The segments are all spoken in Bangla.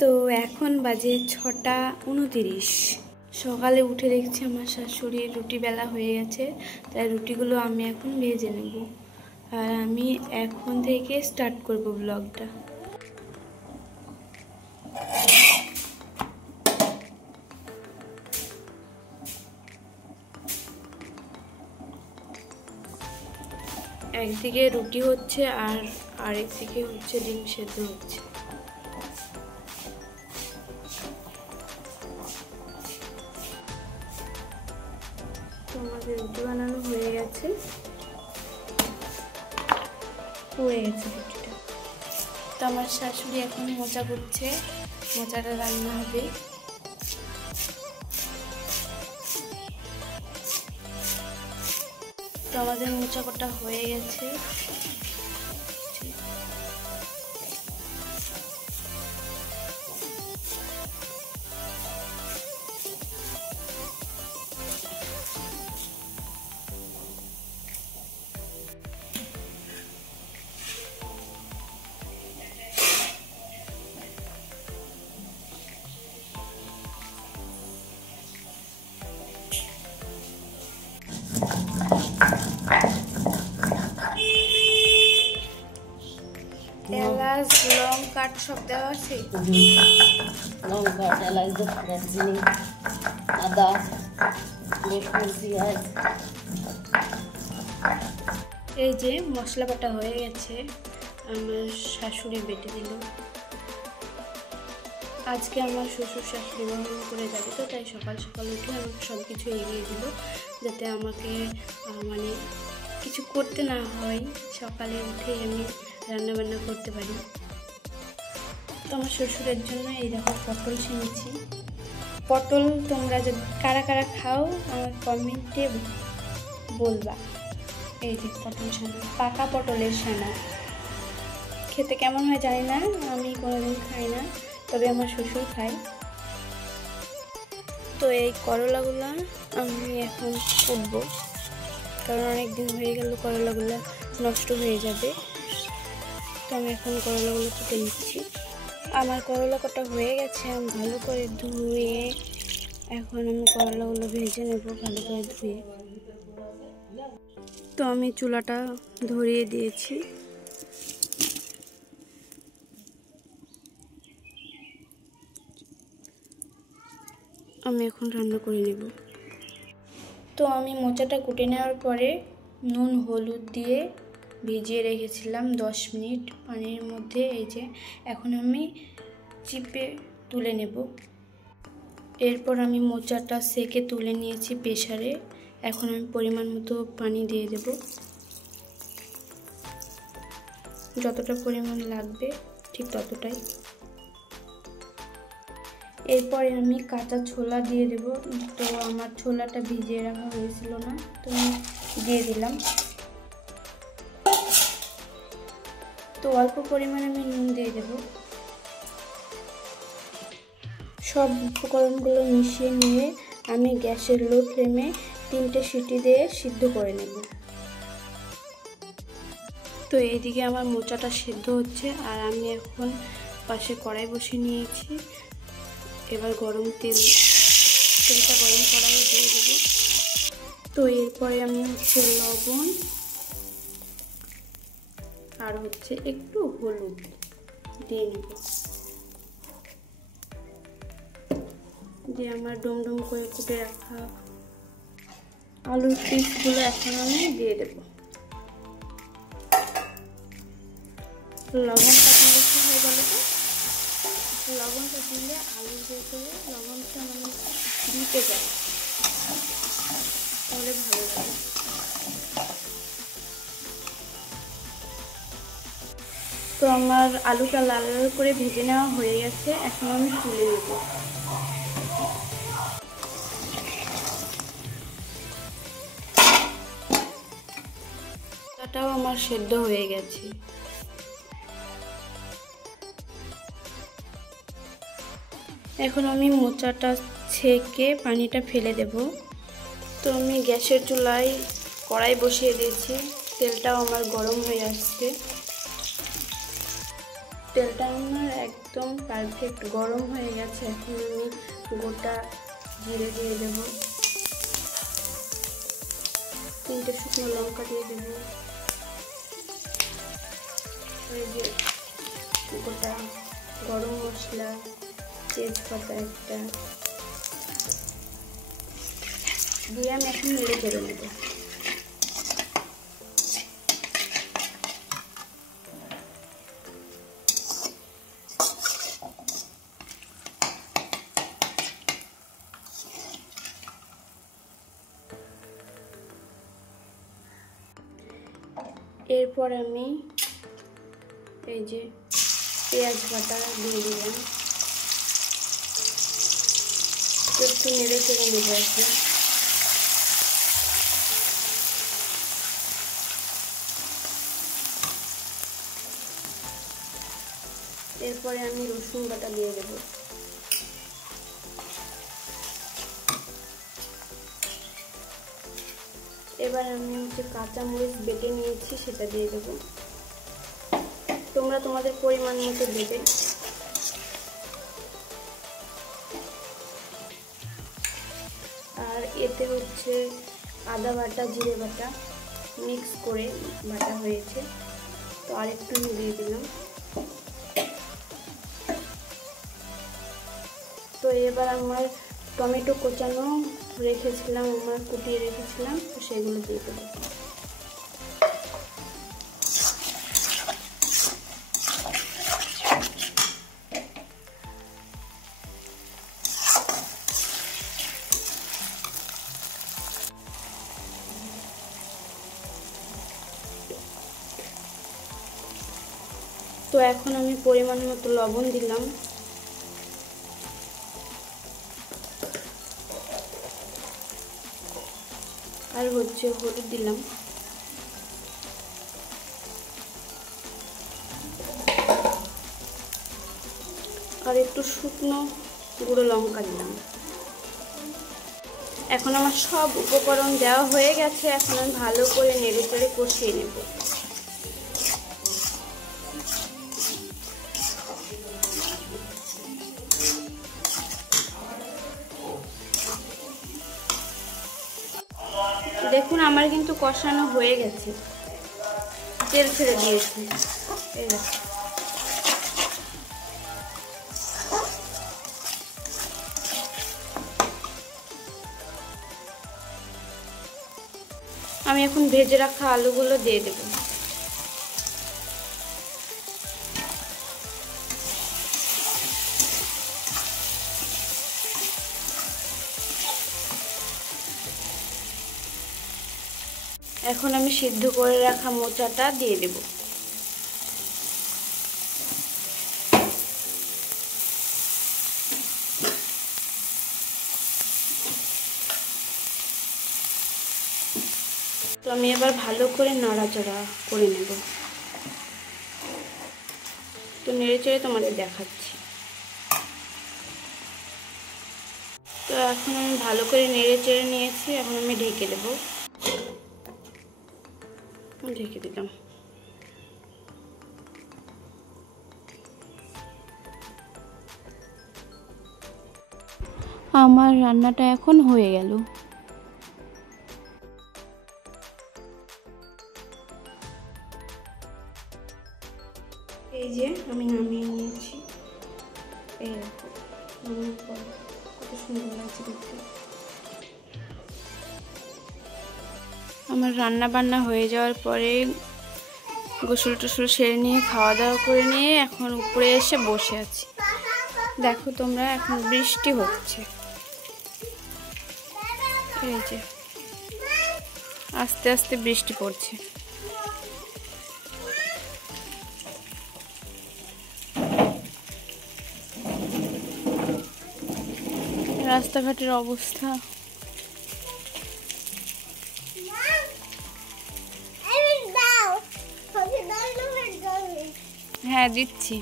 তো এখন বাজে 6টা 29। সকালে উঠে দেখছি আমার শাশুড়ির রুটি বেলা হয়ে গেছে, তাই রুটিগুলো আমি এখন ভেজে নেব। আর আমি এখন থেকে স্টার্ট করব ব্লগটা। একদিকে রুটি হচ্ছে আর আরেকদিকে হচ্ছে ডিম সেদ্ধ হচ্ছে। তো আমাদের রুটি বানানো হয়ে গেছে রুটিটা। তো আমার শাশুড়ি এখন মোচা করছে, মোচাটা রান্না হবে। তো আমাদের মোচা কটা হয়ে গেছে। এলাচ লঙ্কা সব দেওয়া আছে, লঙ্কা এলাচ দারচিনি আদা রসুন পেঁয়াজ। এই যে মশলা বাটা হয়ে গেছে, আমার শাশুড়ি বেটে দিল। আজকে আমার শ্বশুর শাশুড়ি বহন করে যাবে, তো তাই সকাল সকাল উঠে আমাকে সব কিছু এগিয়ে দিল, যাতে আমাকে মানে কিছু করতে না হয়, সকালে উঠে আমি রান্নাবান্না করতে পারি। তো আমার শ্বশুরের জন্য এই দেখো পটল কিনেছি। পটল তোমরা যদি কারা কারা খাও আমার কমেন্টে বলবা। এই যে পটল সানা, পাকা পটলের সানা খেতে কেমন হয় জানি না, আমি কোনোদিন খাই না, তবে আমার শ্বশুর খায়। তো এই করলাগুলো আমি এখন কুটবো, কারণ অনেক দিন হয়ে গেল করলাগুলো নষ্ট হয়ে যাবে। তো আমি এখন করলাগুলো কুটে নিচ্ছি। আমার করলা কাটা হয়ে গেছে, আমি ভালো করে ধুয়ে এখন আমি করলাগুলো ভেজে নেব ভালো করে ধুয়ে। তো আমি চুলাটা ধরিয়ে দিয়েছি। আমি এখন রান্না করে নেব। তো আমি মোচাটা কুটে নেওয়ার পরে নুন হলুদ দিয়ে ভিজিয়ে রেখেছিলাম 10 মিনিট পানির মধ্যে। এই যে এখন আমি চিপে তুলে নেব। এরপর আমি মোচাটা সেকে তুলে নিয়েছি প্রেসারে। এখন আমি পরিমাণ মতো পানি দিয়ে দেব, যতটা পরিমাণ লাগবে ঠিক ততটাই। এরপরে আমি কাঁচা ছোলা দিয়ে দেব। তো আমার ছোলাটা ভিজিয়ে রাখা হয়েছিল না, তো আমি দিয়ে দিলাম। তো অল্প পরিমাণে আমি নুন দিয়ে দেব। সব উপকরণগুলো মিশিয়ে নিয়ে আমি গ্যাসের লো ফ্লেমে 3টে সিটি দিয়ে সিদ্ধ করে নেব। তো এইদিকে আমার মোচাটা সিদ্ধ হচ্ছে, আর আমি এখন পাশে কড়াই বসিয়ে নিয়েছি। এবার তেলটা গরম কড়াইয়ে দিয়ে দেব। তো এরপরে আমি হচ্ছে লবণ আর হচ্ছে একটু হলুদ দিয়ে নেব। দিয়ে আমার ডুমডুম করে কুটে রাখা আলুর পিসগুলো এখন আমি দিয়ে দেব। লবণটা দিলে কি হয়ে গেল, তো লবণটা দিলে আলুর ভেতরে লবণটা মানে দিতে যায়, তাহলে ভালো লাগে। তো আমার আলুটা লাল লাল করে ভেজে নেওয়া হয়ে গেছে, এখন আমি তুলে নেব। মোচাটাও আমার সেদ্ধ হয়ে গেছে। এখন আমি মোচাটা ছেঁকে পানিটা ফেলে দেব। তো আমি গ্যাসের চুলায় কড়াই বসিয়ে দিয়েছি, তেলটাও আমার গরম হয়ে আসছে। তেলটা আমার একদম পারফেক্ট গরম হয়ে গেছে। এখন আমি গোটা জিরে দিয়ে দেব, 3টে শুকনো লঙ্কা দিয়ে দেব, এই যে গোটা গরম মশলা, তেজপাতা একটা দিয়ে আমি এখন নেড়ে চেড়ে নেব। এরপর আমি এই যে পেঁয়াজ বাটা দিয়ে দিলাম, একটু নেড়ে চেড়ে নেব এখন। এরপরে আমি রসুন বাটা দিয়ে দেব, এবার আমি কাঁচা মরিচ বেটে নিয়েছি সেটা দিয়ে দেব। তোমরা তোমাদের পরিমাণ মতো দেবে। আর এতে আদা বাটা জিরে বাটা মিক্স করে বাটা হয়েছে, তো আরেকটু আমি দিয়ে দিলাম। তো এবার আমার টমেটো কোচানো রেখেছিলাম, আমার কুটিয়ে রেখেছিলাম, তো সেগুলো দিয়ে দেবো। তো এখন আমি পরিমাণ মতো লবণ দিলাম, আর হলুদ দিলাম, আর একটু শুকনো গুঁড়ো লঙ্কা দিলাম। এখন আমার সব উপকরণ দেওয়া হয়ে গেছে, এখন আমি ভালো করে নেড়ে চেড়ে কষিয়ে নেব। দেখুন আমার কিন্তু কষানো হয়ে গেছে, তেল ছেড়ে দিয়েছি। এই দেখুন আমি এখন ভেজে রাখা আলুগুলো দিয়ে দেব। এখন আমি সিদ্ধ করে রাখা মোচাটা দিয়ে দেব। তো আমি এবার ভালো করে নাড়াচাড়া করে নেব। তো নেড়ে চেড়ে তোমাদের দেখাচ্ছি। তো এখন আমি ভালো করে নেড়ে চেড়ে নিয়েছি, এখন আমি ঢেকে দেব। ঢেকে দিলাম। আমার রান্নাটা এখন হয়ে গেল। এই যে আমি নামিয়ে নিয়েছি, এই দেখো কত সুন্দর লাগছে দেখতে। আমার রান্না বান্না হয়ে যাওয়ার পরে গোসল টোসল সেরে নিয়ে খাওয়া দাওয়া করে নিয়ে এখন উপরে এসে বসে আছি। দেখো তোমরা, এখন বৃষ্টি হচ্ছে, এই যে আস্তে আস্তে বৃষ্টি পড়ছে। রাস্তাঘাটের অবস্থা হ্যাঁ দিচ্ছি।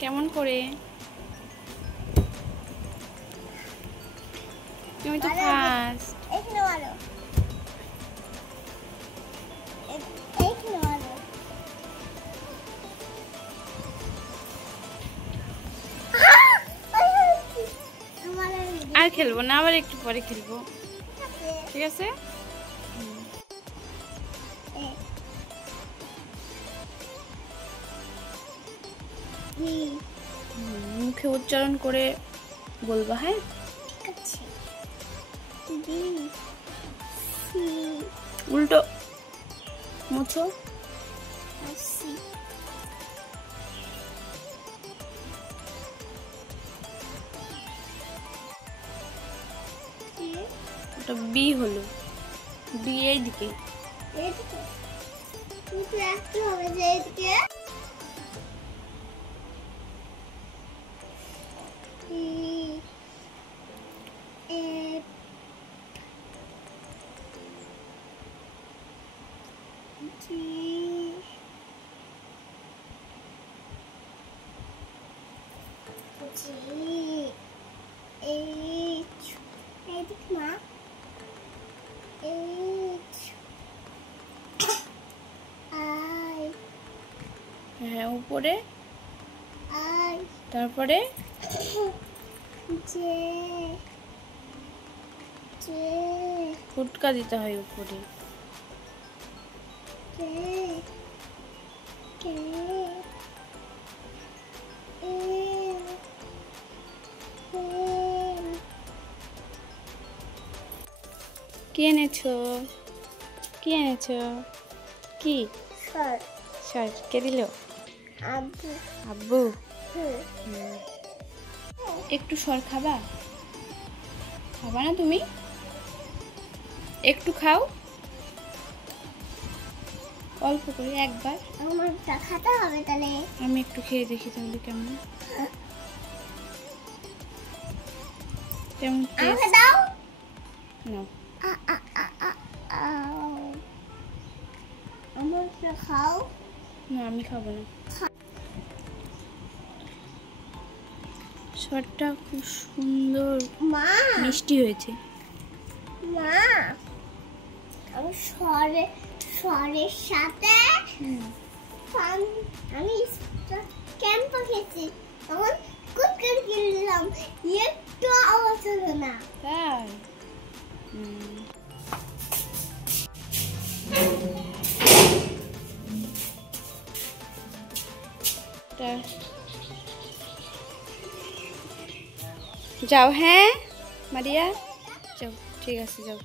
কেমন করে তুমি তো ফার্স্ট। এখানে মারো, এখানে মারো। আর খেলবো না, আবার একটু পরে খেলবো, ঠিক আছে? মুখে উচ্চারণ করে বলবো, হ্যাঁ? উল্টো মুছো। ওটা বি হলো, বি এই দিকে। হ্যাঁ, উপরে, তারপরে ফুটকা দিতে হয় উপরে। কি এনেছো? কি এনেছো? কি সর? কে দিল? আব্বু। একটু সর খাবা? খাবা না তুমি? একটু খাও, অল্প করে একবার। আমার খাতে হবে তাহলে। আমি একটু খেয়ে দেখি তাহলে কেমন কেমন আমাকে টেস্ট। দাও। নাও। আমাকে খাও। না, আমি খাবো না। সরটা খুব সুন্দর মা, মিষ্টি হয়েছে। মা, আমি স্বরের সাথে আমি ক্যাম্প খেয়েছি, তখন কুকুর কিনলাম, একটু আওয়াজ হলো না। তাই? যাও, হ্যাঁ মারিয়া, যাও, ঠিক আছে, যাও।